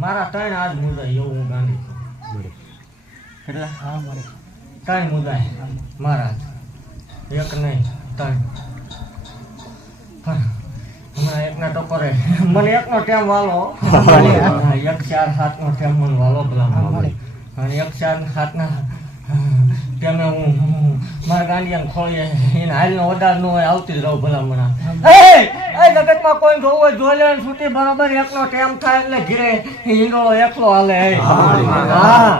મારા ત્રણ આજ મુદ્દા એવું હું ગાંધી એટલે ત્રણ મુદ્દા મારા એક નહીં ત્રણ હમણાં એકના ટકોરે મને એકનો ટેમ વાલો 1-4-7 નો ટેમ મને વાલો પેલા અને 1-4-7 ટેમે હું મારા ગાંડિયાને ખોળીએ એને હાલનો વધાર ન હોય આવતી જ રહું ભલા મણા જગતમાં કોઈ જોવું જોઈ લે છૂટી બરોબર એકનો ટેમ થાય એટલે ઘીરે ઈંડોળો એકલો હાલે હા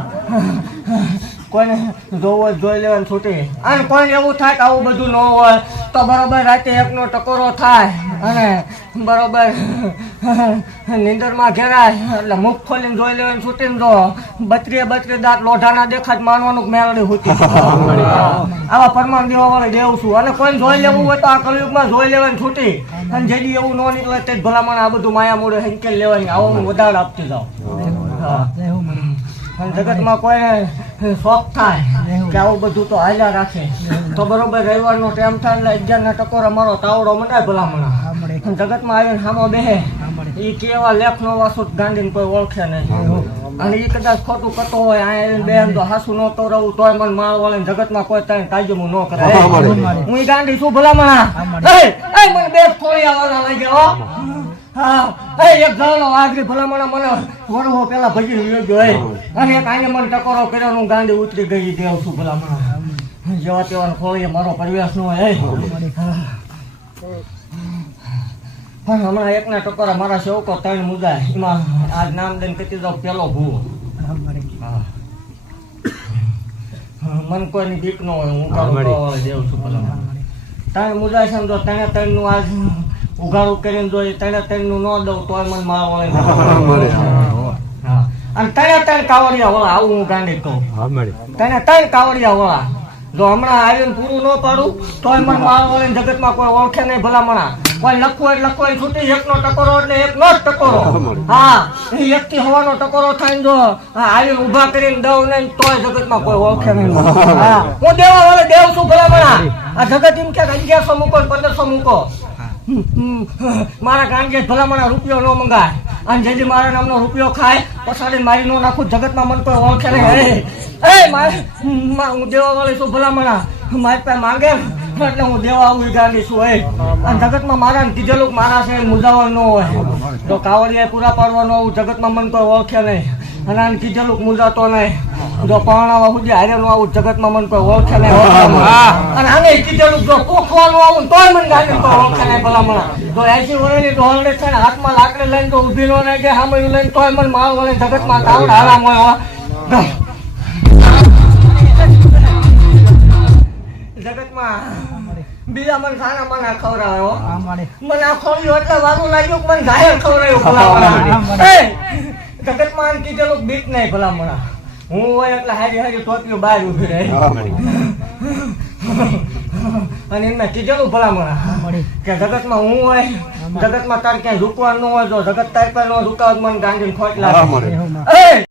કોઈને જોવું જોઈ લેવાની છૂટી અને કોઈ એવું થાય કે આવું બધું ન હોય તો બરોબર રાતે એકનો ટકોરો થાય અને બરોબર નીંદરમાં ઘેરાય એટલે મુખ ખોલીને જોઈ લેવાની છૂટીને જો 32 દાંત લોઢાના દેખાત માનવાનું મેળડી હોતી આવા પરમાણ દેવા વાળે દેવું છું અને કોઈને જોઈ લેવું હોય તો આ કલયુગમાં જોઈ લેવાની છૂટી અને જેથી એવું ન નીકળે તે જ ભલામણ આ બધું માયા મોડે હેંકેલ લેવાની આવો હું વધારે આપતી જાઉં અને જગતમાં કોઈને શોખ થાય કે આવું બધું તો હાલ્યા રાખે તો બરોબર રવિવારનો ટાઈમ થાય એટલે 11 ના ટકોરા મારો તાવડો મંડાય ભલામણા જગતમાં આવીને સામો બેહે એ કેવા લેખ નો વાસો ગાંધીને કોઈ ઓળખે નહીં અને એ કદાચ ખોટું કરતો હોય અહીંયા બેન તો હાસું ન તો રહું તોય મને માળ વળે જગતમાં કોઈ તારી તાજુમું ન કરે હું ગાંધી શું ભલામણા મને બે થોડી આવવાના લઈ ગયો હા એક જણનો આગળ ભલામણા મને વરવો પેલા ભજી ગયો અને એક આને મને ટકોરો કર્યો હું ગાંધી ઉતરી ગઈ દેવ છું ભલામણા જેવા તેવા ખોળીએ મારો પરિવેશ નો હોય હમણાં એકના ટકોરા મારા સેવકો 3 મુદ્દા એમાં આજ નામ દઈને કહેતી જાઉં પેલો ભૂવો મન કોઈની બીક ન હોય હું કાળો દેવ છું ભલામણા 3 મુદ્દા સમજો 3 નું આજ ઉઘાડું કરીને જોઈએ 3 નું ન દઉં તોય મને માર વળે અને 3 કાવડિયા વળા આવું હું ગાંડી કહું 3 કાવડિયા વળા જો હમણાં આવીને પૂરું ન પાડું તોય મને માર વળે જગતમાં કોઈ ઓળખે નહીં ભલામણા કોઈ લખવું છૂટી એકનો ટકોરો એટલે એકનો જ ટકોરો હા એ એકથી હવાનો ટકોરો થાય જો આવીને ઉભા કરીને દઉં નહીં તોય જગતમાં કોઈ ઓળખે નહીં હા હું દેવા વાળે દેવ છું ભલામણા આ જગત એમ કે 1100 મૂકો 1500 મૂકો મારા ગાંજે ભલામણા રૂપિયો ન મંગાય અને જેથી મારા નામનો રૂપિયો ખાય પછાડીને મારી નો નાખું જગતમાં મને કોઈ ઓળખે નહીં હું દેવા વાળી છું ભલામણા મારી પાસે માંગે એટલે હું દેવા આવું ગાંધી છું અને જગતમાં મારા કીધેલું મારા છે મુજાવર ન હોય તો કાવડિયા પૂરા પાડવાનો આવું જગતમાં મને કોઈ ઓળખે નહીં અને આને કીધેલું મુજાતો નહીં જો પાણાવા સુધી હારે નું આવું જગતમાં મને કોઈ ઓળખે નહીં અને આને કીધેલું જો પોખવાનું આવું તોય મને ગાંધી કોઈ ઓળખે નહીં ભલામણા જો 80 વર્ષની ઢોલને છે ને હાથમાં લાકડી લઈને તો ઊભી નો નહીં કે સાંભળ્યું લઈને તોય મને માળ વળે જગતમાં તાવડ આરામ હોય જગતમાં બીજા મને ખાના મને ખવડાવ્યો મને આ ખોલ્યું એટલે વારું લાગ્યું મને ઘાયલ ખવડાવ્યું ભલામણા જગતમાં કીધેલું બીક નહીં ભલામણા હું હોય એટલે હારી ટોપીઓ બહાર ઉભી રહી અને એમને કીધેલું ભલામણા કે જગતમાં હું હોય જગતમાં તાર ક્યાંય ઝૂકવાનું ન હોય જો જગત તાર પર ન ઝુકાવ મને ગાંધીને ખોટ લાગે